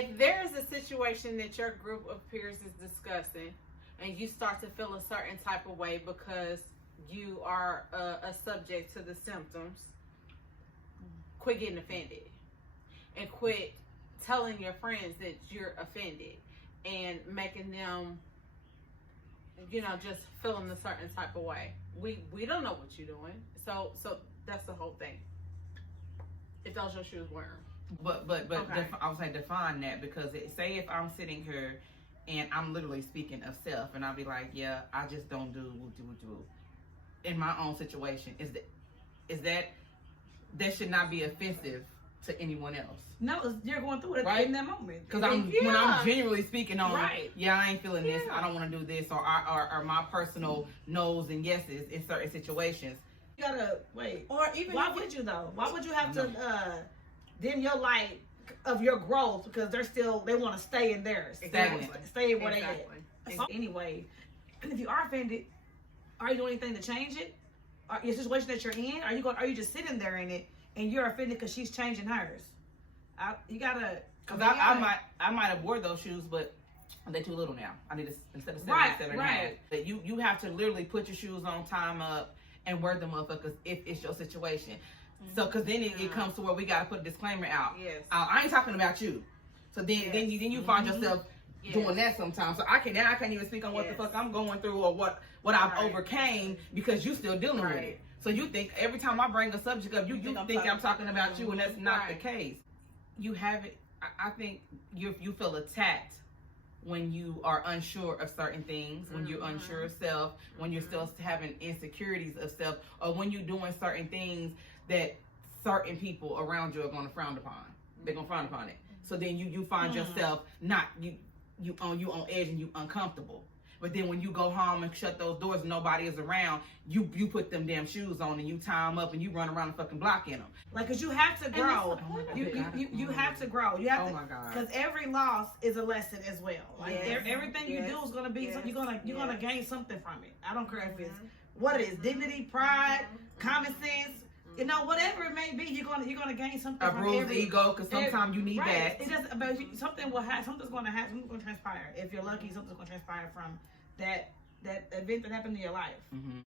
if there is a situation that your group of peers is discussing and you start to feel a certain type of way because you are a subject to the symptoms, quit getting offended and quit telling your friends that you're offended and making them, just feeling a certain type of way. We don't know what you're doing, so that's the whole thing. If those your shoes, wear them. But Okay. I was like, define that, because say if I'm sitting here and I'm literally speaking of self, and I'll be like, yeah, I just don't do woo in my own situation. Is that should not be offensive to anyone else? No, you're going through it Right? in that moment. Because when I'm genuinely speaking on, Right. yeah, I ain't feeling this, Yeah. I don't want to do this, or my personal no's and yeses in certain situations. You gotta wait. Or even Why would you though? Why would you have to dim your light of your growth because they want to stay in theirs. Exactly. Stay where Exactly. they at. So anyway, and if you are offended, are you doing anything to change it? Your situation that you're in, are you just sitting there in it and you're offended because she's changing hers? You gotta. Because I might have wore those shoes, but they're too little now. I need to, instead of 7 and a half. But you have to literally put your shoes on, time up, and wear them motherfuckers if it's your situation. So, because then it comes to where we got to put a disclaimer out. Yes. I ain't talking about you. So then you find yourself doing that sometimes. So I can't even speak on what the fuck I'm going through or what I've overcame because you still dealing with it. So you think every time I bring a subject up, you think I'm talking about you, and that's not the case. You have it. I think you feel attacked when you are unsure of certain things, when you're unsure of self, when you're still having insecurities of self, or when you're doing certain things that certain people around you are going to frown upon. They're going to frown upon it. So then you find yourself you on edge and you uncomfortable. But then when you go home and shut those doors and nobody is around, you put them damn shoes on and you tie them up and you run around the fucking block in them. Like, cause you have to grow. You have to grow. You have to. my God. Cause every loss is a lesson as well. Like everything you do is gonna be. You're gonna gain something from it. I don't care if it's what it is, dignity, pride, common sense. You know, whatever it may be, you're gonna gain something. A bruised ego, because sometimes you need that. It doesn't. But something will happen. Something's gonna happen. Something's gonna transpire. If you're lucky, something's gonna transpire from that event that happened in your life.